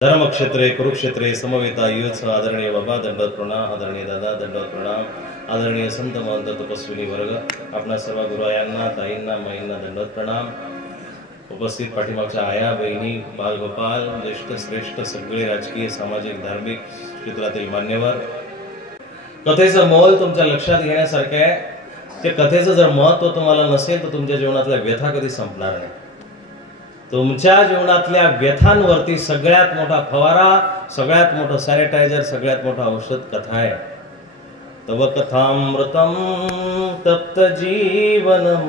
धर्मक्षेत्रे कुरुक्षेत्रे समवेता युथ आदरणीय बाबा दंडवत प्रणाम, आदरणीय दादा दंडवत प्रणाम, आदरणीय संत महंत तपस्विनी वर्ग, आपणा सर्व गुरुआयांना, ताईंना, माईंना दंडवत प्रणाम. उपस्थित पाठीमागच्या आया, बहिणी, बालगोपाल, ज्येष्ठ श्रेष्ठ सगळे राजकीय सामाजिक धार्मिक क्षेत्रातील मान्यवर, कथेचं मोल तुमच्या लक्षात घेण्यासारखं आहे. ते कथेचं जर महत्व तुम्हाला नसेल तर तुमच्या जीवनातल्या व्यथा कधी संपणार नाही. तुमच्या जीवनातल्या व्यथांवरती सगळ्यात मोठा फवारा, सगळ्यात मोठं सॅनिटायझर, सगळ्यात मोठं औषध कथा आहे. तव कथामृतम तप्त जीवनम.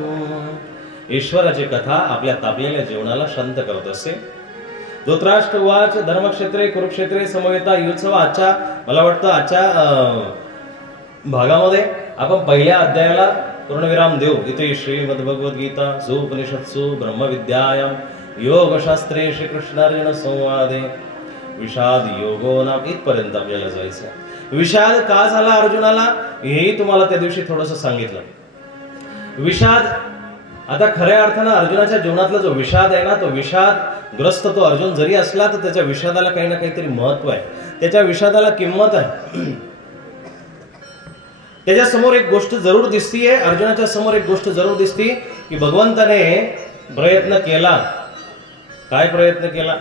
ईश्वराची कथा आपल्या तापलेल्या जीवनाला शांत करत असते. धृतराष्ट्र उवाच धर्मक्षेत्रे कुरुक्षेत्रे समवेता युत्सव. आजच्या मला वाटतं आजच्या भागामध्ये आपण पहिल्या अध्यायाला पूर्णविराम देऊ. इथे श्रीमद्भगवद्गीता उपनिषत्सु ब्रह्मविद्यायाम योगशास्त्रे श्रीकृष्णार्जुन संवादे विषाद योगो नाम इथपर्यंत आपल्याला जायचं. विषाद का झाला अर्जुनाला हेही तुम्हाला त्या दिवशी थोडंसं सांगितलं. विषाद आता खऱ्या अर्थानं अर्जुनाच्या जीवनातला जो विषाद आहे ना, तो विषाद ग्रस्त तो अर्जुन जरी असला तर त्याच्या विषादाला काही ना काहीतरी महत्व आहे, त्याच्या विषादाला किंमत आहे. त्याच्या समोर एक गोष्ट जरूर दिसतीये, अर्जुनाच्या समोर एक गोष्ट जरूर दिसती की भगवंताने प्रयत्न केला. काय प्रयत्न केला?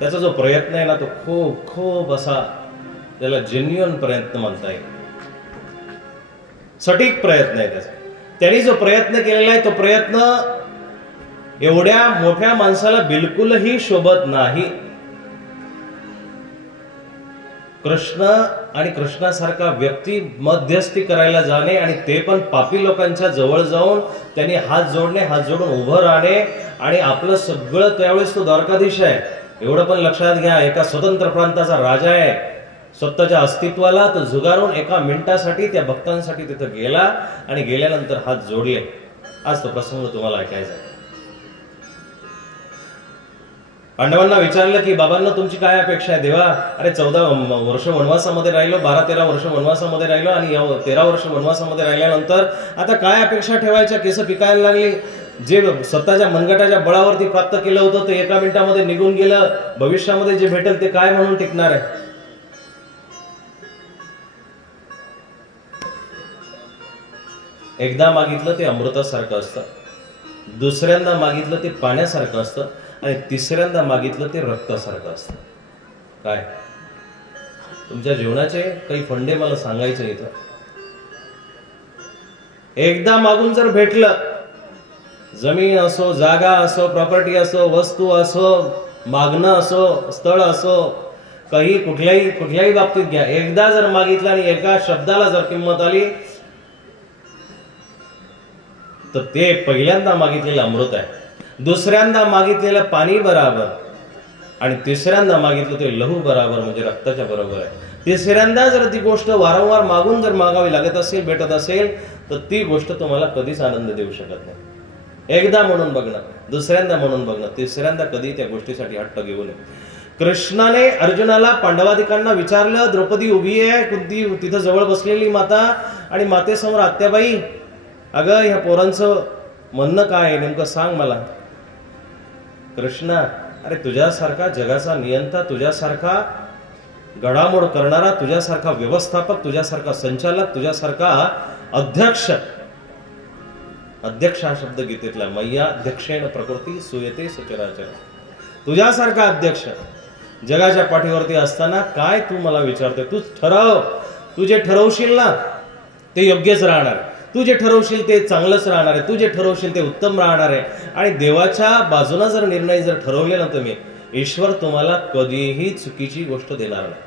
त्याचा जो प्रयत्न आहे ना तो खूप खूप असा त्याला जेन्युइन प्रयत्न म्हणता येईल. सटीक प्रयत्न आहे त्याचा. त्यांनी जो प्रयत्न केलेला आहे तो प्रयत्न एवढ्या मोठ्या माणसाला बिलकुलही शोभत नाही. कृष्ण आणि कृष्णासारखा व्यक्ती मध्यस्थी करायला जाणे आणि ते पण पापी लोकांच्या जवळ जाऊन त्यांनी हात जोडणे, हात जोडून उभं राहणे आणि आपलं सगळं, त्यावेळेस तो द्वारकाधीश आहे. एवढं पण लक्षात घ्या, एका स्वतंत्र प्रांताचा राजा आहे. स्वतःच्या अस्तित्वाला तो झुगारून एका मिनिटासाठी त्या भक्तांसाठी तिथं गेला आणि गेल्यानंतर हात जोडले. आज तो प्रसंग तुम्हाला ऐकायचा आहे. पांडवांना विचारलं की बाबांना तुमची काय अपेक्षा आहे देवा? अरे 14 वर्ष वनवासामध्ये राहिलो, 12-13 वर्ष वनवासामध्ये राहिलो आणि 13 वर्ष वनवासामध्ये राहिल्यानंतर आता काय अपेक्षा ठेवायच्या? केस पिकायला लागली. जे स्वतःच्या मनगटाच्या बळावरती प्राप्त केलं होतं ते एका मिनिटामध्ये निघून गेलं. भविष्यामध्ये जे भेटेल ते काय म्हणून टिकणार आहे? एकदा मागितलं ते अमृतासारखं असतं, दुसऱ्यांदा मागितलं ते पाण्यासारखं असतं आणि तिसऱ्यांदा मागितलं ते रक्तासारखं असतं. काय तुमच्या जीवनाचे काही फंडे मला सांगायचे इथं. एकदा मागून जर भेटलं, जमीन असो, जागा असो, प्रॉपर्टी असो, वस्तू असो, मागणं असो, स्थळ असो, काही कुठल्याही बाबतीत घ्या, एकदा जर मागितलं आणि एका शब्दाला जर किंमत आली तर ते पहिल्यांदा मागितलेलं अमृत आहे, दुसऱ्यांदा मागितलेलं पाणी बराबर आणि तिसऱ्यांदा मागितलं ते लहू बराबर म्हणजे रक्ताच्या बरोबर आहे. तिसऱ्यांदा जर ती गोष्ट वारंवार मागून जर मागावी लागत असेल, भेटत असेल तर ती गोष्ट तुम्हाला कधीच आनंद देऊ शकत नाही. एकदा म्हणून बघणं, दुसऱ्यांदा म्हणून बघणं, तिसऱ्यांदा कधी त्या गोष्टीसाठी हट्ट घेऊ नये. कृष्णाने अर्जुनाला, पांडवादिकांना विचारलं. द्रौपदी उभी आहे, कुंती तिथं जवळ बसलेली माता आणि मातेसमोर आत्याबाई, अगं ह्या पोरांचं म्हणणं काय आहे नेमकं सांग मला. कृष्णा, अरे तुझ्यासारखा जगाचा नियंता, तुझ्यासारखा घडामोड करणारा, तुझ्यासारखा व्यवस्थापक, तुझ्यासारखा संचालक, तुझ्यासारखा अध्यक्ष हा शब्द गीतेतला, मय्या अध्यक्षेण प्रकृती सुयते सचराचर. तुझ्यासारखा अध्यक्ष जगाच्या पाठीवरती असताना काय तू मला विचारते? तू ठरव. तू जे ठरवशील ना ते योग्यच राहणार आहे, तू जे ठरवशील ते चांगलंच राहणार आहे, तू जे ठरवशील ते उत्तम राहणार आहे. आणि देवाच्या बाजूला जर निर्णय जर ठरवले ना तुम्ही, ईश्वर तुम्हाला कधीही चुकीची गोष्ट देणार नाही.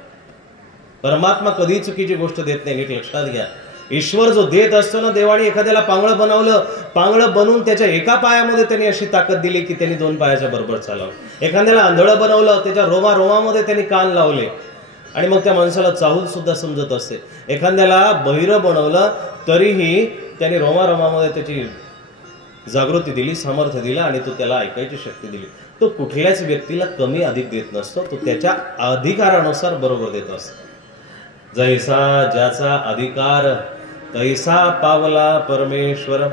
परमात्मा कधीही चुकीची गोष्ट देत नाही, नीट लक्षात घ्या. ईश्वर जो देत असतो ना, देवाने एखाद्याला पांगळं बनवलं, पांगळं बनवून त्याच्या एका पायामध्ये त्यांनी अशी ताकद दिली की त्यांनी 2 पायाच्या बरोबर चालवलं. एखाद्याला आंधळं बनवलं, त्याच्या रोमारोमामध्ये त्यांनी कान लावले आणि मग त्या माणसाला चाहूल सुद्धा समजत असते. एखाद्याला बहिरं बनवलं तरीही त्यांनी रोमारोमामध्ये त्याची जागृती दिली, सामर्थ्य दिलं आणि तो त्याला ऐकायची शक्ती दिली. तो कुठल्याच व्यक्तीला कमी अधिक देत नसतो, तो त्याच्या अधिकारानुसार बरोबर देत असतो. जैसा ज्याचा अधिकार तैसा पावला परमेश्वर.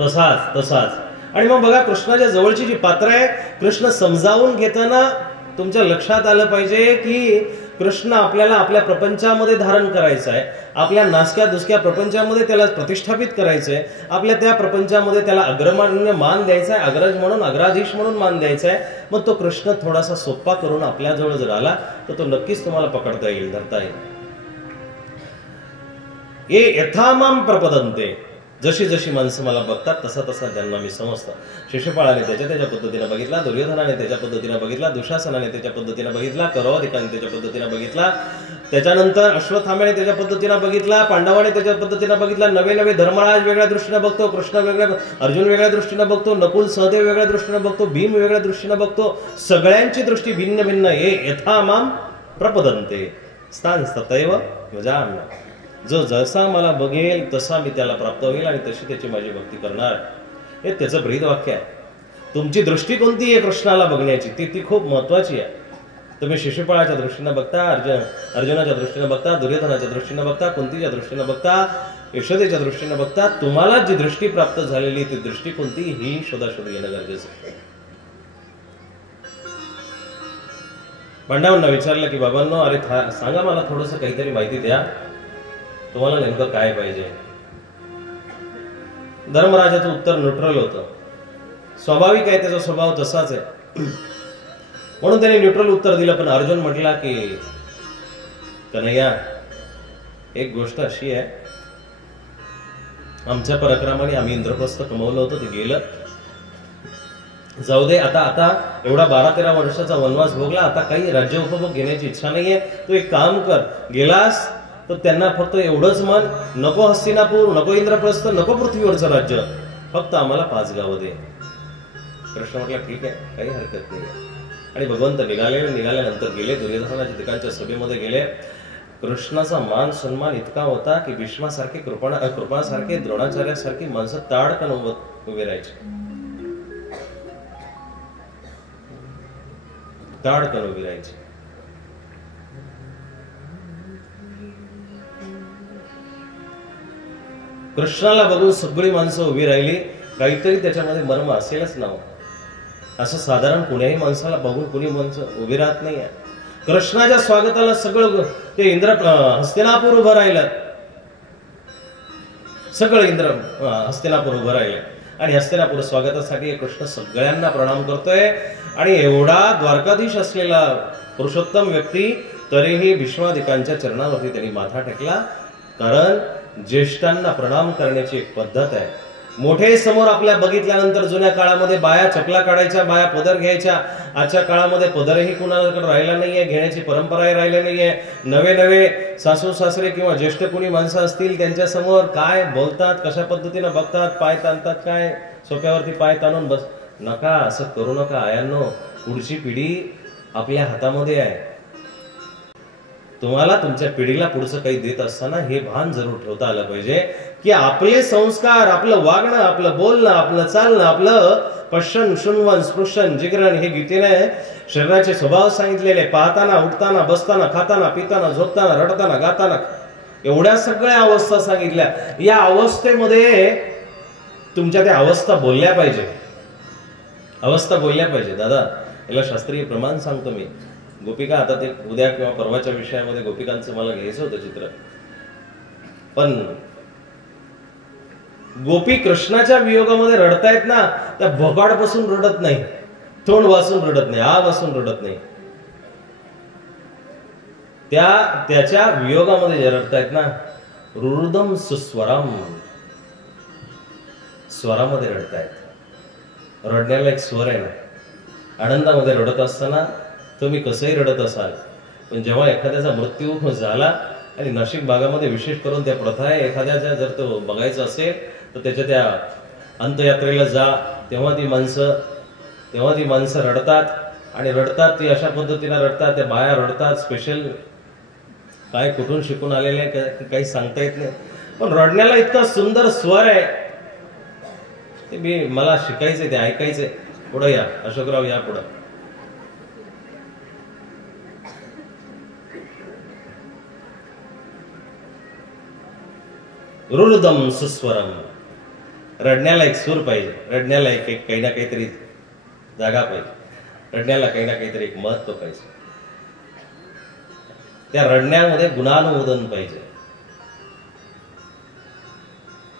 तसाच आणि मग बघा, कृष्णाच्या जवळची जी पात्र आहे, कृष्ण समजावून घेताना तुमच्या लक्षात आलं पाहिजे की कृष्ण आपल्याला आपल्या प्रपंचामध्ये धारण करायचं आहे, आपल्या नासक्या दुसक्या प्रपंचामध्ये त्याला प्रतिष्ठापित करायचंय, आपल्या त्या प्रपंचामध्ये त्याला अग्रमान्य मान द्यायचा आहे, अग्रज म्हणून अग्राधीश म्हणून मान द्यायचा आहे. मग तो कृष्ण थोडासा सोप्पा करून आपल्याजवळ जर आला तर तो नक्कीच तुम्हाला पकडता येईल, धरता येईल. ये यथामाम प्रपदन्ते, जशी जशी माणसं मला बघतात तसा तसा त्यांना मी समजतो. शिशुपाळाने त्याच्या पद्धतीने बघितला, दुर्योधनाने त्याच्या पद्धतीने बघितला, दुशासनाने त्याच्या पद्धतीने बघितला, कौरवाधिकाने त्याच्या पद्धतीने बघितला, त्याच्यानंतर अश्वत्थाम्याने त्याच्या पद्धतीने बघितला, पांडवाने त्याच्या पद्धतीने बघितला. नवे नवे धर्मराज वेगळ्या दृष्टीने बघतो, कृष्ण वेगळ्या, अर्जुन वेगळ्या दृष्टीने बघतो, नकुल सहदेव वेगळ्या दृष्टीने बघतो, भीम वेगळ्या दृष्टीने बघतो. सगळ्यांची दृष्टी भिन्न भिन्न. ये यथामाम प्रपदन्ते स्थान तथैव भजाम्य. जो जसा मला बघेल तसा मी त्याला प्राप्त होईल आणि तशी त्याची माझी भक्ती करणार. हे त्याचं ब्रीद वाक्य आहे. तुमची दृष्टी कोणती आहे कृष्णाला बघण्याची, ती खूप महत्वाची आहे. तुम्ही शिशुपाळाच्या दृष्टीने बघता, अर्जुनाच्या दृष्टीने बघता, दुर्योधनाच्या दृष्टीने बघता, कुंतीच्या दृष्टीने बघता, यशोदेच्या दृष्टीने बघता. तुम्हाला जी दृष्टी प्राप्त झालेली ती दृष्टी कोणती ही शोधाशोध घेणं गरजेचं आहे. पांडवांना विचारलं की बाबांनो, अरे सांगा मला थोडंसं काहीतरी माहिती द्या, तुम्हाला नेमकं काय पाहिजे. धर्मराजाचं उत्तर न्यूट्रल होतं. स्वाभाविक आहे, त्याचा स्वभाव तसाच आहे, म्हणून त्याने न्यूट्रल उत्तर दिलं. पण अर्जुन म्हटला की कन्हैया, एक गोष्ट अशी आहे, आमच्या पराक्रमाने आम्ही इंद्रप्रस्थ कमवलं होतं, ते गेलं, जाऊ दे. आता एवढा 12-13 वर्षाचा वनवास भोगला, आता काही राज्य उपभोग घेण्याची इच्छा नाहीये. तू एक काम कर, गेलास तर त्यांना फक्त एवढंच म्हण, नको हस्तिनापूर, नको इंद्रप्रस्थ, नको पृथ्वीवरचं राज्य, फक्त आम्हाला 5 गावं दे. कृष्ण म्हटला ठीक आहे, काही हरकत नाही. आणि भगवंत निघाल्यानंतर गेले, दुर्योधनाच्या ठिकाणच्या सभेमध्ये गेले. कृष्णाचा मान सन्मान इतका होता की भीष्मासारखे, कृपासारखे, द्रोणाचार्यासारखी माणसं ताडकन उभे राहायचे, ताडकन उभी राहायची. कृष्णाला बघून सगळी माणसं उभी राहिली. काहीतरी त्याच्यामध्ये मर्म असेलच ना. असं साधारण कुण्याही माणसाला बघून कुणी माणसं उभी राहत नाहीये. कृष्णाच्या स्वागताला सगळं ते हस्तिनापूर उभं राहिलं, सगळं हस्तिनापूर उभं राहिलं. आणि हस्तिनापूर स्वागतासाठी कृष्ण सगळ्यांना प्रणाम करतोय. आणि एवढा द्वारकाधीश असलेला पुरुषोत्तम व्यक्ती तरीही भीष्मादिकांच्या चरणावरती त्यांनी माथा टेकला. कारण ज्येष्ठांना प्रणाम करण्याची एक पद्धत आहे. मोठे समोर आपल्या बघितल्यानंतर जुन्या काळामध्ये बाया चपला काढायच्या, बाया पदर घ्यायच्या. आजच्या काळामध्ये पदरही कुणाकडे राहिला नाहीये, घेण्याची परंपराही राहिली नाहीये. नवे सासू सासरे किंवा ज्येष्ठ कुणी माणसं असतील त्यांच्या समोर काय बोलतात, कशा पद्धतीने बघतात, पाय ताणतात, काय सोप्यावरती पाय ताणून बस. नका, असं करू नका आयांनो. पुढची पिढी आपल्या हातामध्ये आहे. तुम्हाला तुमच्या पिढीला पुढचं काही देत असताना हे भान जरूर ठेवता आलं पाहिजे की आपले संस्कार, आपलं वागणं, आपलं बोलणं, आपलं चालणं, आपलं पश्चन, शुण्वन, स्पृशन, जिगरण, हे गीतेने शरीराचे स्वभाव सांगितलेले. पाहताना, उठताना, बसताना, खाताना, पिताना, झोपताना, रडताना, गाताना, एवढ्या सगळ्या अवस्था सांगितल्या. या अवस्थेमध्ये तुमच्या त्या अवस्था बोलल्या पाहिजे, अवस्था बोलल्या पाहिजे. दादा, याला शास्त्रीय प्रमाण सांगतो मी. गोपिका, आता ते उद्या किंवा परवाच्या विषयामध्ये गोपिकांचं मला घ्यायचं होतं चित्र, पण गोपी कृष्णाच्या वियोगामध्ये रडतायत ना, त्या भोकाड बसून रडत नाही, तोंड वासून रडत नाही, आ वासून रडत नाही. त्याच्या वियोगामध्ये जे रडतायत ना, रुरुदम सुस्वरम, स्वरामध्ये रडतायत. रडण्याला एक स्वर आहे ना. आनंदामध्ये रडत असताना तुम्ही कसंही रडत असाल, पण जेव्हा एखाद्याचा मृत्यू झाला, आणि नाशिक भागामध्ये विशेष करून त्या प्रथा आहे, एखाद्याचा जर तो बघायचा असेल तर त्याच्या त्या अंत्ययात्रेला जा, तेव्हा ती माणसं रडतात. आणि रडतात ती अशा पद्धतीने रडतात, त्या बाया रडतात. स्पेशल काय कुठून शिकून आलेले काही सांगता येत नाही, पण रडण्याला इतका सुंदर स्वर आहे. ते मला शिकायचंय, ते ऐकायचंय. पुढं या अशोकराव, या पुढं. रुरुदम सुस्वरम. रडण्याला एक सूर पाहिजे, रडण्याला एक काही ना काहीतरी जागा पाहिजे, रडण्याला काही ना काहीतरी एक महत्व पाहिजे. त्या रडण्यामध्ये गुणानुमोदन पाहिजे,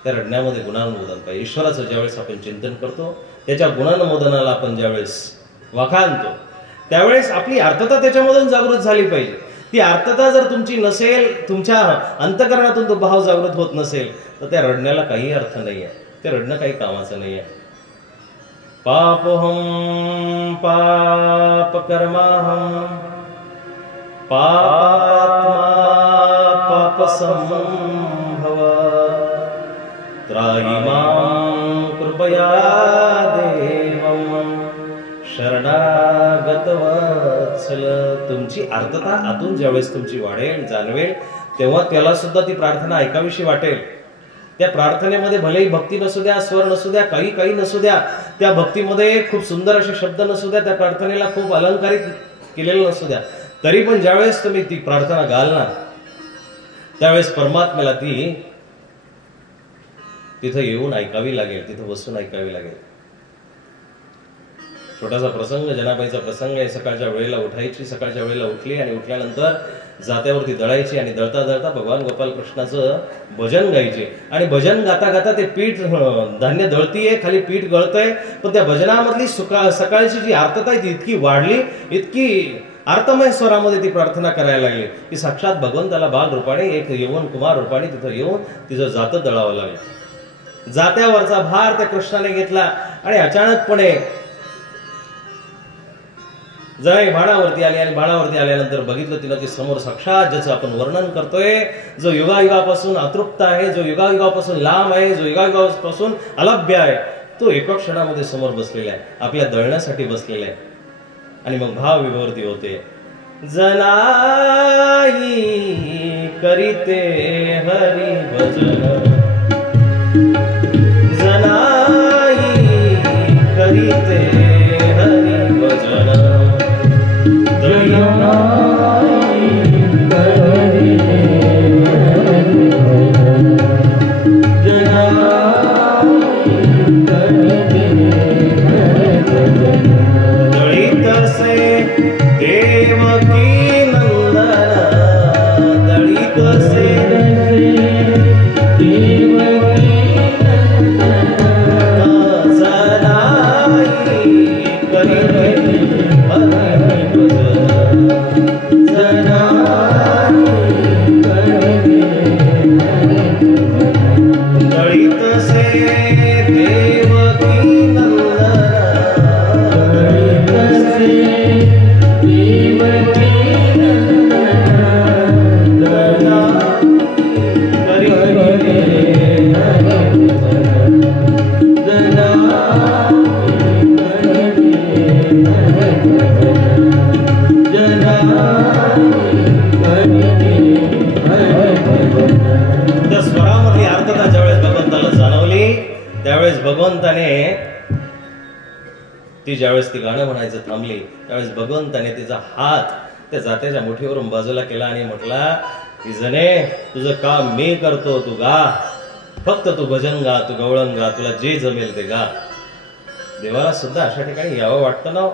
त्या रडण्यामध्ये गुणानुमोदन पाहिजे. ईश्वराचं ज्यावेळेस आपण चिंतन करतो, त्याच्या गुणानुमोदनाला आपण ज्यावेळेस वाखाणतो, त्यावेळेस आपली अर्थता त्याच्यामधून जागृत झाली पाहिजे. ती अर्थता जर तुमची नसेल, तुमच्या अंतःकरणातून तो भाव जागृत होत नसेल, तर त्या रडण्याला काही अर्थ नाही आहे, ते रडणं काही कामाचं नाही आहे. पापोहम पाप कर्माहम पापात्मा पाप संभव त्राहि मां कृपया देवं शरणागत वत्सल. तुमची अर्थता आतून ज्यावेळेस तुमची वाढेल, जाणवेल, तेव्हा त्याला सुद्धा ती प्रार्थना ऐकावीशी वाटेल. त्या प्रार्थनेमध्ये भलेही भक्ती नसू द्या, स्वर नसू द्या, काही नसू द्या, त्या भक्तीमध्ये खूप सुंदर असे शब्द नसू द्या, त्या प्रार्थनेला खूप अलंकारित केलेलं नसू द्या, तरी पण ज्यावेळेस तुम्ही ती प्रार्थना गाल ना, त्यावेळेस परमात्म्याला ती तिथं येऊन ऐकावी लागेल, तिथं बसून ऐकावी लागेल. छोटासा प्रसंग, जनाबाईचा प्रसंग आहे. सकाळच्या वेळेला उठायची, सकाळच्या वेळेला उठली आणि उठल्यानंतर जात्यावरती दळायची आणि दळता दळता भगवान गोपाल कृष्णाचं भजन गायचे. आणि भजन गाता गाता ते पीठ धान्य दळतीये, खाली पीठ गळतंय, पण त्या भजनामधली सकाळची जी आर्तता आहे ती इतकी वाढली, इतकी अर्थमय स्वरामध्ये ती प्रार्थना करायला लागली की साक्षात भगवंताला बाल रूपाने, एक यवन कुमार रूपाने तिथं येऊन तिचं जातं दळावं लागलं. जात्यावरचा भार त्या कृष्णाने घेतला आणि अचानकपणे जय भाणावरती आली. आणि भाणावरती आल्यानंतर बघितलं तिनं की समोर साक्षात ज्याचं आपण वर्णन करतोय, जो युगायुगापासून अतृप्त आहे, जो युगायुगापासून लांब आहे, जो युगायुगापासून अलभ्य आहे, तो एका क्षणामध्ये समोर बसलेला आहे, आपल्या दळण्यासाठी बसलेला आहे. आणि मग भाव विभवती होते. जनाई करीते हरी भजन, जनाई करीते हरी भजन, भगवंताने ती ज्यावेळेस ती गाणं म्हणायचं थांबली, त्यावेळेस भगवंताने तिचा हात त्या जात्याच्या मुठीवरून बाजूला केला आणि म्हटला की जने, तुझं काम मी करतो, तू गा, फक्त तू भजन गा, तू गवळण गा, तुला जे जमेल ते गा. देवाला सुद्धा अशा ठिकाणी यावं वाटतं ना.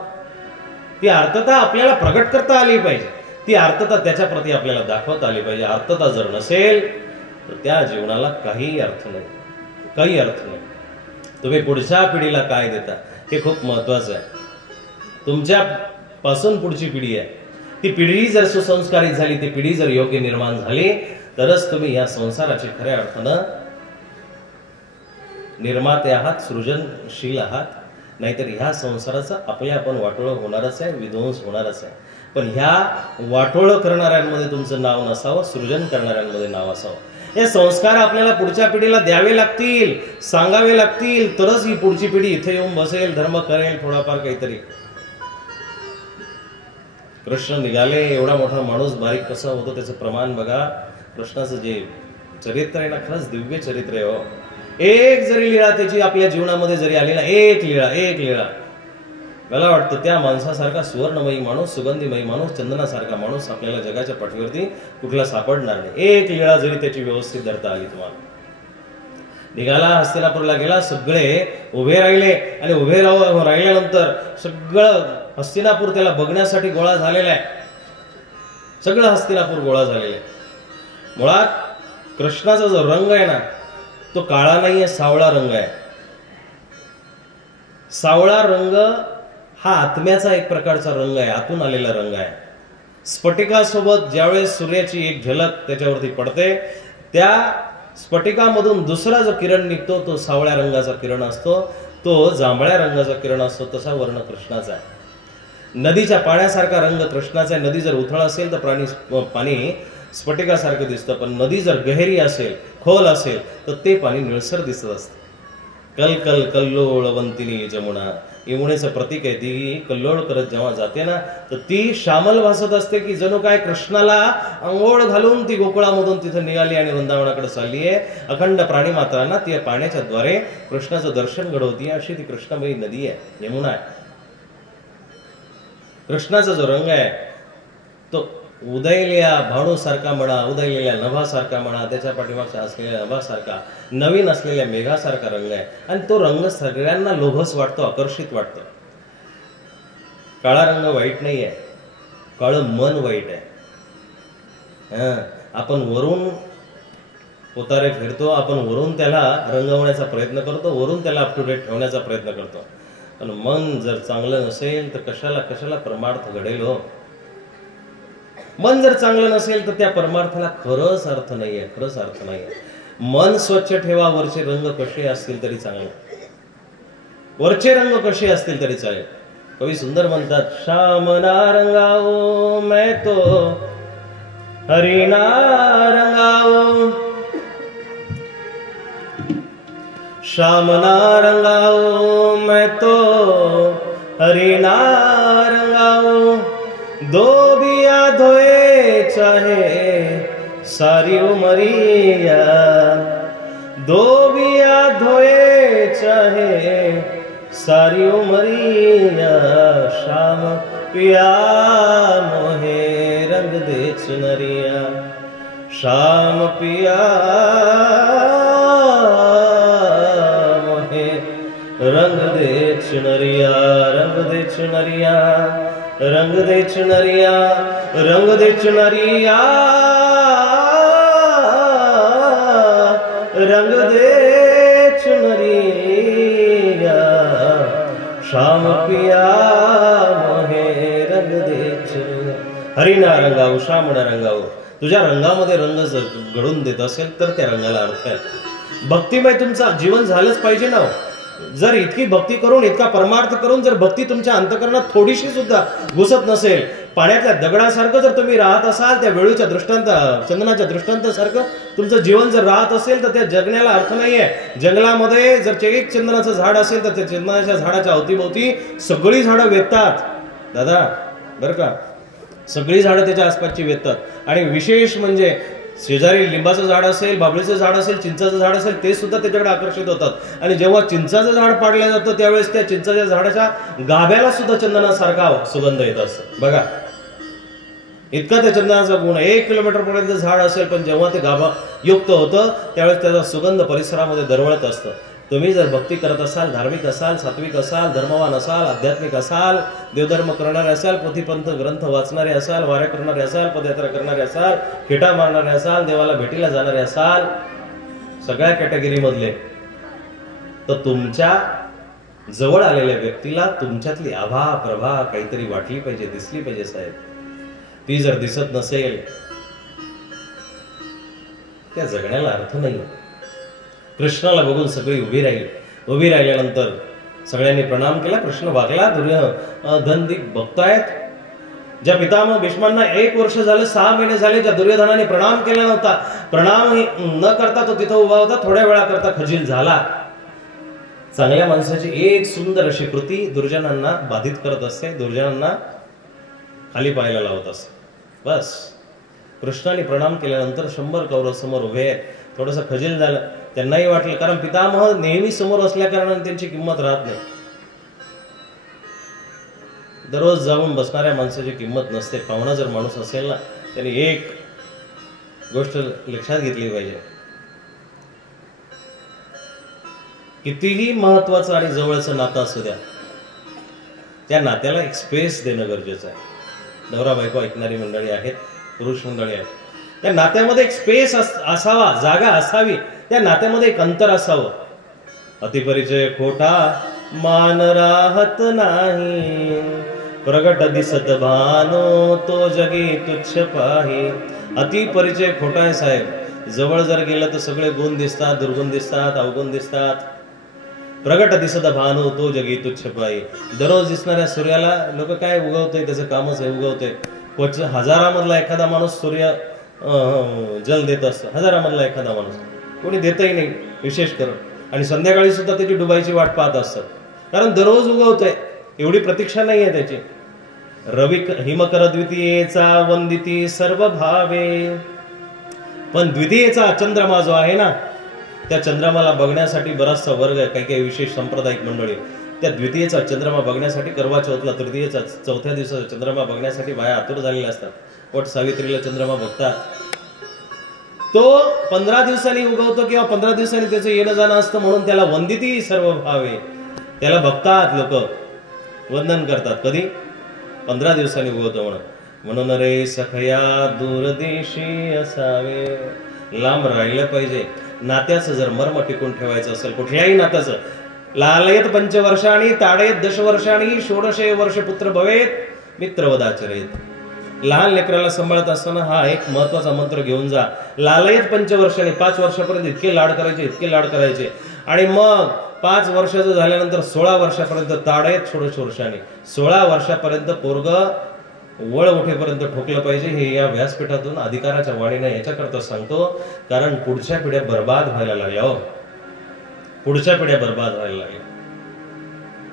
ती अर्थता आपल्याला प्रगट करता आली पाहिजे, ती अर्थता त्याच्या प्रती आपल्याला दाखवता आली पाहिजे. अर्थता जर नसेल तर त्या जीवनाला काही अर्थ नाही, काही अर्थ नाही. तुम्ही पुढच्या पिढीला काय देता हे खूप महत्वाचं आहे. तुमच्या पासून पुढची पिढी आहे, ती पिढी जर सुसंस्कारित झाली, ती पिढी जर योग्य निर्माण झाली, तरच तुम्ही या संसाराचे खऱ्या अर्थानं निर्माते आहात, सृजनशील आहात. नाहीतर ह्या संसाराचं आपल्या आपण वाटोळं होणारच आहे, विध्वंस होणारच आहे. पण ह्या वाटोळं करणाऱ्यांमध्ये तुमचं नाव नसावं, सृजन करणाऱ्यांमध्ये नाव असावं. हे संस्कार आपल्याला पुढच्या पिढीला द्यावे लागतील, सांगावे लागतील, तरच ही पुढची पिढी इथे येऊन बसेल, धर्म करेल, थोडाफार काहीतरी. कृष्ण निघाले, एवढा मोठा माणूस बारीक कसा होतो त्याचं प्रमाण बघा. कृष्णाचं जे चरित्र आहे ना, खरंच दिव्य चरित्र आहे हो. एक जरी लीळा त्याची आपल्या जीवनामध्ये जरी आली ना, एक लीळा, मला वाटतं त्या माणसासारखा सुवर्णमयी माणूस, सुगंधीमयी माणूस, चंदनासारखा माणूस आपल्याला जगाच्या पाठीवरती कुठला सापडणार नाही. एक लीळा जरी त्याची व्यवस्थित धरता आली तुम्हाला. निघाला, हस्तिनापूरला गेला. सगळे उभे राहिले आणि उभे राहिल्यानंतर सगळं हस्तिनापूर त्याला बघण्यासाठी गोळा झालेला आहे. सगळं हस्तिनापूर गोळा झालेलं आहे. मुळात कृष्णाचा जो रंग आहे ना तो काळा नाहीये, सावळा रंग आहे. सावळा रंग हा आत्म्याचा एक प्रकारचा रंग आहे, आतून आलेला रंग आहे. स्फटिकासोबत ज्यावेळेस सूर्याची एक झलक त्याच्यावरती पडते, त्या स्फटिकामधून दुसरा जो किरण निघतो तो सावळ्या रंगाचा किरण असतो, तो जांभळ्या रंगाचा किरण असतो. तसा वर्ण कृष्णाचा आहे. नदीच्या पाण्यासारखा रंग कृष्णाचा आहे. नदी जर उथळ असेल तर पाणी स्फटिकासारखं दिसतं, पण नदी जर गहिरी असेल, खोल असेल तर ते पाणी निळसर दिसत असतं. कल कल कल्लोळवंतिनी जमुना, यमुनेचं प्रतीक आहे. ती कल्लोळ करत जेव्हा जाते ना तर ती श्यामल भासत असते, की जणू काय कृष्णाला अंघोळ घालून ती गोकुळामधून तिथं निघाली आणि वृंदावनाकडे चालली आहे. अखंड प्राणी मात्रांना ती पाण्याच्या द्वारे कृष्णाचं दर्शन घडवती. अशी ती कृष्णमयी नदी आहे, यमुना आहे. कृष्णाचा जो रंग आहे तो उदयलेल्या भाणूसारखा म्हणा, उदयलेल्या नभासारखा म्हणा, त्याच्या पाठीमागच्या असलेल्या नभासारखा, नवीन असलेल्या मेघासारखा रंग आहे. आणि तो रंग सगळ्यांना लोभस वाटतो, आकर्षित वाटतो. काळा रंग वाईट नाही आहे, काळं मन वाईट आहे. आपण वरून उतारे फिरतो, आपण वरून त्याला रंगवण्याचा प्रयत्न करतो, वरून त्याला अप टू डेट ठेवण्याचा प्रयत्न करतो. पण मन जर चांगलं नसेल तर कशाला परमार्थ घडेल हो. मन जर चांगलं नसेल तर त्या परमार्थाला खरंच अर्थ नाहीये, खरंच अर्थ नाहीये. मन स्वच्छ ठेवा, वरचे रंग कसे असतील तरी चांगले, वरचे रंग कसे असतील तरी चालेल. कवी सुंदर म्हणतात, श्याम ना रंगाओ मैं तो हरी ना रंगाओ, श्याम ना रंगाओ मैं तो हरी ना रंगाओ, दो बिया धोए चाहे सारी उमरिया, दो बिया धोए चाहे सारी उमरिया, श्याम पिया मोहे रंग दे चुनरिया, श्याम पिया मोहे रंग दे चुनरिया, रंग दे चुनरिया, रंग दे चुनरिया, रंग दे चुनरिया, रंग दे चुनरिया, श्याम पिया मोहे रंग दे चुनरिया. हरिना रंगाऊ, श्यामना रंगाऊ. तुझ्या रंगामध्ये रंग जर घडून देत असेल तर त्या रंगाला अर्थ आहे. भक्तिमय तुमचं जीवन झालंच पाहिजे ना. जर इतकी भक्ती करून, इतका परमार्थ करून जर भक्ती तुमच्या अंतःकरणात थोडीशी सुद्धा घुसत नसेल, पाण्यातल्या दगडासारखं जर तुम्ही राहत असाल, त्या वेळूच्या दृष्टांत, चंदनाच्या दृष्टांतासारखं तुमचं जीवन जर राहत असेल तर त्या जगण्याला अर्थ नाहीये. जंगलामध्ये जर एक चंदनाचं झाड असेल तर त्या चंदनाच्या झाडाच्या अवतीभोवती सगळी झाडं वेधतात दादा, बरं का, सगळी झाडं त्याच्या आसपासची वेधतात. आणि विशेष म्हणजे शेजारी लिंबाचं झाड असेल, बाबळीचं झाड असेल, चिंचाचं झाड असेल, ते सुद्धा त्याच्याकडे आकर्षित होतात. आणि जेव्हा चिंचाचं झाड पाडलं जातं त्यावेळेस त्या चिंचाच्या झाडाच्या गाभ्याला सुद्धा चंदनासारखा सुगंध येत असतो. बघा, इतका त्या चंदनाचा गुण. 1 किलोमीटर पर्यंत झाड असेल, पण जेव्हा ते गाभा युक्त होतं त्यावेळेस त्याचा सुगंध परिसरामध्ये दरवळत असतं. तुम्ही जर भक्ती करत असाल, धार्मिक असाल, सात्विक असाल, धर्मवान असाल, आध्यात्मिक असाल, देवधर्म करणारे असाल, पोथीपंथ ग्रंथ वाचणारे असाल, वाऱ्या करणारे असाल, पदयात्रा करणारे असाल, खेटा मारणारे असाल, देवाला भेटीला जाणारे असाल, सगळ्या कॅटेगरी मधले, तर तुमच्या जवळ आलेल्या व्यक्तीला तुमच्यातली आभा प्रभा काहीतरी वाटली पाहिजे, दिसली पाहिजे साहेब. ती जर दिसत नसेल त्या जगण्याला अर्थ नाही. कृष्णाला बघून सगळी उभी राहिली. उभी राहिल्यानंतर सगळ्यांनी प्रणाम केला. कृष्ण वागला. दुर्योधन बघतायत. ज्या पितामह भीष्मांना 1 वर्ष झालं, 6 महिने झाले, ज्या दुर्योधनाने प्रणाम केला नव्हता, प्रणाम न करता तो तिथं उभा होता, थोड्या वेळा करता खजील झाला. चांगल्या माणसाची एक सुंदर अशी कृती दुर्जनांना बाधित करत असते, दुर्जनांना खाली पाहायला लावत असते. बस कृष्णाने प्रणाम केल्यानंतर 100 कौरव समोर उभे आहेत. थोडंसं खजील झालं, त्यांनाही वाटलं, कारण पितामह नेहमी समोर असल्या कारणाने त्यांची किंमत राहत नाही. दररोज जाऊन बसणाऱ्या माणसाची किंमत नसते. पाहुणा जर माणूस असेल ना, त्याने एक गोष्ट लक्षात घेतली पाहिजे, कितीही महत्वाचं आणि जवळचं नातं असू द्या, त्या नात्याला एक स्पेस देणं गरजेचं आहे. नवरा बायको ऐकणारी मंडळी आहेत, पुरुष मंडळी आहेत, त्या नात्यामध्ये एक स्पेस असावा, जागा असावी, त्या नात्यामध्ये एक अंतर असावं. अतिपरिचय खोटा मान राहत नाही, प्रगट दिसत भानो तो जगी तुच्छ पाही. अतिपरिचय खोटा आहे साहेब. जवळ जर गेलं तर सगळे गुण दिसतात, दुर्गुण दिसतात, अवगुण दिसतात. प्रगट दिसत भानो तो जगी तुच्छ पाही. दररोज दिसणाऱ्या सूर्याला लोक काय उगवतोय, त्याचं कामच आहे उगवतोय. हजारामधला एखादा माणूस सूर्य जल देत असतो, हजारामधला एखादा माणूस, कोणी देतही नाही विशेष करून. आणि संध्याकाळी सुद्धा त्याची डुबायची वाट पाहत असतात, कारण दररोज उगवतोय, एवढी प्रतीक्षा नाही आहे त्याची. रवी हिमकर द्वितीयेचा वंदिती सर्व भावे. पण द्वितीयेचा चंद्रमा जो आहे ना, त्या चंद्रमाला बघण्यासाठी बराचसा वर्ग आहे, काही काही विशेष सांप्रदायिक मंडळी त्या द्वितीयेचा चंद्रमा बघण्यासाठी करवा चौथला, तृतीयेचा चौथ्या दिवसाचा चंद्रमा बघण्यासाठी बाया आतुर झालेल्या असतात. वट सावित्रीला चंद्रमा बघतात. तो 15 दिवसांनी उगवतो किंवा 15 दिवसांनी त्याचं येणं जाणं असतं, म्हणून त्याला वंदिती सर्व भावे. त्याला बघतात लोक, वंदन करतात. कधी? 15 दिवसांनी उगवतो म्हणून. म्हणून रे सखया दूरदेशी असावे. लांब राहिलं पाहिजे. नात्याचं जर मर्म टिकून ठेवायचं असेल, कुठल्याही नात्याचं, लालयत पंचवर्षाणी ताडेत दशवर्षाणी षोडशे वर्ष पुत्र भवेत मित्रवदाचरेत. लहान लेकराला सांभाळत असताना हा एक महत्वाचा मंत्र घेऊन जा. लालयत पंचवर्षाणी, 5 वर्षापर्यंत इतके लाड करायचे, इतके लाड करायचे. आणि मग 5 वर्षाचं झाल्यानंतर 16 वर्षापर्यंत ताडेत षोडश वर्षांनी, 16 वर्षापर्यंत पोरग वळ उठेपर्यंत ठोकलं पाहिजे. हे या व्यासपीठातून अधिकाराच्या वाणीने याच्याकरता सांगतो, कारण पुढच्या पिढ्या बर्बाद व्हायला लागल्या. हो, पुढच्या पिढ्या बर्बाद व्हायला लागल्या.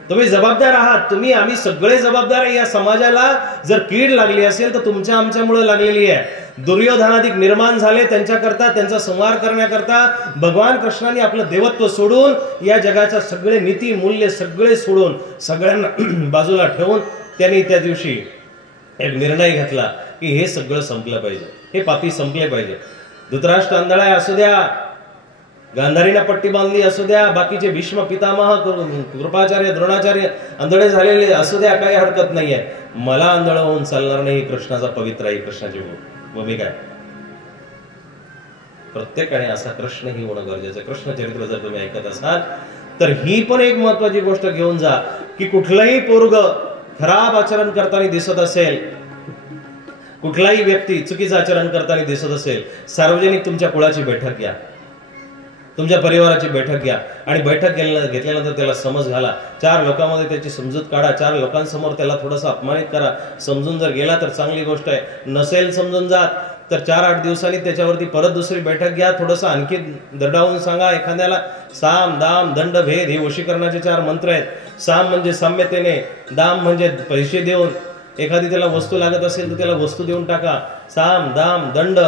तुम्ही जबाबदार आहात, तुम्ही आम्ही सगळे जबाबदार आहे. या समाजाला जर कीड लागली असेल तर तुमच्या आमच्यामुळे लागलेली आहे. दुर्योधनाधिक निर्माण झाले, त्यांच्याकरता, त्यांचा संहार करण्याकरता भगवान कृष्णाने आपलं देवत्व सोडून, या जगाच्या सगळे नीती मूल्य सगळे सोडून, सगळ्यांना बाजूला ठेवून त्यांनी त्या दिवशी एक निर्णय घेतला की हे सगळं संपलं पाहिजे, हे पापी संपले पाहिजे. धृतराष्ट्र आंधळा असू द्या, गांधारीला पट्टी बांधली असू द्या, बाकीचे भीष्म पितामह, कृपाचार्य, द्रोणाचार्य आंधळे झालेले असू द्या, काही हरकत नाहीये. मला आंधळ होऊन चालणार नाही. कृष्णाचा पवित्र आहे, कृष्णाची भूमिका आहे. प्रत्येकाने असा कृष्ण ही होणं गरजेचं. कृष्ण चरित्र जर तुम्ही ऐकत असाल तर ही पण एक महत्वाची गोष्ट घेऊन जा की कुठलंही पोरग खराब आचरण करताना दिसत असेल, कुठलाही व्यक्ती चुकीचं आचरण करताना दिसत असेल, सार्वजनिक तुमच्या कुळाची बैठक घ्या, तुमच्या परिवाराची बैठक घ्या. आणि बैठक घेतल्यानंतर त्याला समज घाला. 4 लोकांमध्ये त्याची समजूत काढा. 4 लोकांसमोर त्याला थोडंसं अपमानित करा. समजून जर गेला तर चांगली गोष्ट आहे. नसेल समजून जात तर 4-8 दिवसांनी त्याच्यावरती परत दुसरी बैठक घ्या. थोडंसं आणखी दरडावून सांगा एखाद्याला. साम दाम दंड भेद हे वशीकरणाचे 4 मंत्र आहेत. साम म्हणजे साम्यतेने, दाम म्हणजे पैसे देऊन, एखादी त्याला वस्तू लागत असेल तर त्याला वस्तू देऊन टाका. साम दाम दंड.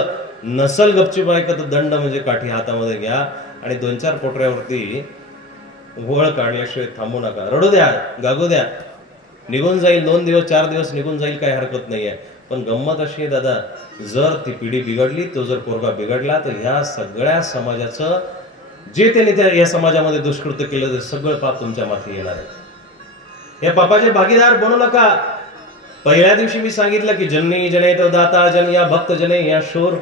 नसल गपचूप ऐकत दंड म्हणजे काठी हातामध्ये घ्या आणि 2-4 पोटऱ्यावरती वळ काढल्याशिवाय थांबू नका. रडू द्या, गागू द्या, निघून जाईल. 2 दिवस 4 दिवस निघून जाईल, काही हरकत नाहीये. पण गंमत अशी आहे दादा, जर ती पिढी बिघडली, तो जर पोरगा बिघडला, तर ह्या सगळ्या समाजाचं जे त्याने या समाजामध्ये दुष्कृत्य केलं ते सगळं पाप तुमच्या माथी येणार आहे. या पापाचे भागीदार बनू नका. पहिल्या दिवशी मी सांगितलं की जन्नी जने तो दाता जन या भक्त जने या शूर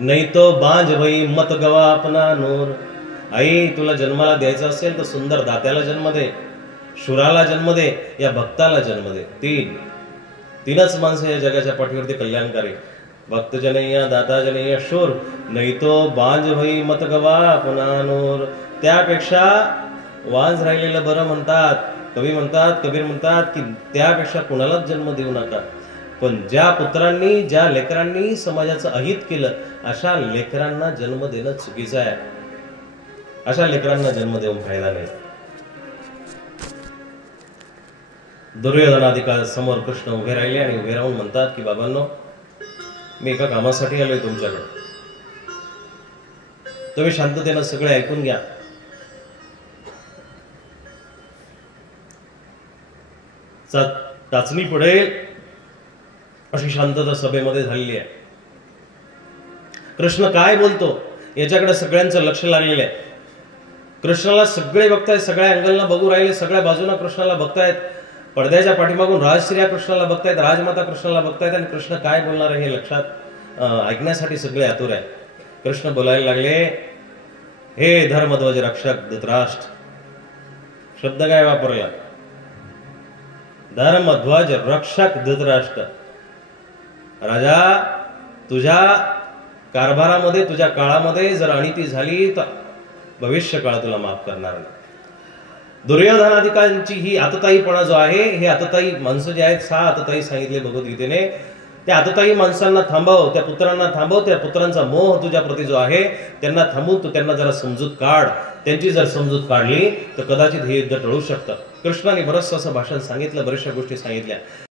नाही तो बांझ भई मत गवा अपना नूर. आई, तुला जन्माला द्यायचा असेल तर सुंदर दात्याला जन्म दे, शूराला जन्म दे, या भक्ताला जन्म दे. 3च माणसं या जगाच्या पाठीवरती कल्याणकारी. भक्तजनय्या दाताजनय्या शूर नाही तो बांझ भई मत गवा अपना नूर. त्यापेक्षा वांझ राहिलेलं बरं म्हणतात कवी म्हणतात, कबीर म्हणतात की त्यापेक्षा कुणालाच जन्म देऊ नका. पण ज्या पुत्रांनी, ज्या लेकरांनी समाजाचं अहित केलं, अशा लेकरांना जन्म देणं चुकीचं आहे. अशा लेकरांना जन्म देऊन फायदा नाही. दुर्योधनाधिका समोर कृष्ण उभे राहिले आणि उभे राहून म्हणतात की बाबांनो, मी एका कामासाठी आलोय तुमच्याकडे. तुम्ही शांततेनं सगळे ऐकून घ्या. टाचणी पडेल अशी शांतता सभेमध्ये झालेली आहे. कृष्ण काय बोलतो याच्याकडे सगळ्यांचं लक्ष लागलेलं आहे. कृष्णाला सगळे बघतायत, सगळ्या अँगलला बघू राहिले, सगळ्या बाजूला कृष्णाला बघतायत. पडद्याच्या पाठीमागून राजश्रिया कृष्णाला बघतायत, राजमाता कृष्णाला बघतायत आणि कृष्ण काय बोलणार आहे हे लक्षात ऐकण्यासाठी सगळे आतुर आहे. कृष्ण बोलायला लागले, हे धर्मध्वज रक्षक धृतराष्ट्र. शब्द काय वापरला? धर्मध्वज रक्षक धृतराष्ट्र. राजा, तुझ्या कारभारामध्ये, तुझ्या काळामध्ये जर अनिती झाली तर भविष्य काळ तुला माफ करणार नाही. दुर्योधनाधिकांची ही आतताईपणा जो आहे, हे आतताई माणसं जे आहेत, 6 आतताई सांगितले भगवद्गीतेने. त्या आतताई माणसांना थांबव, त्या पुत्रांना थांबव. त्या पुत्रांचा मोह तुझ्या प्रती जो आहे त्यांना थांबून तू त्यांना जरा समजूत काढ. त्यांची जर समजूत काढली तर कदाचित हे युद्ध टळू शकतं. कृष्णाने बरंचसं असं भाषण सांगितलं, बऱ्याचशा गोष्टी सांगितल्या.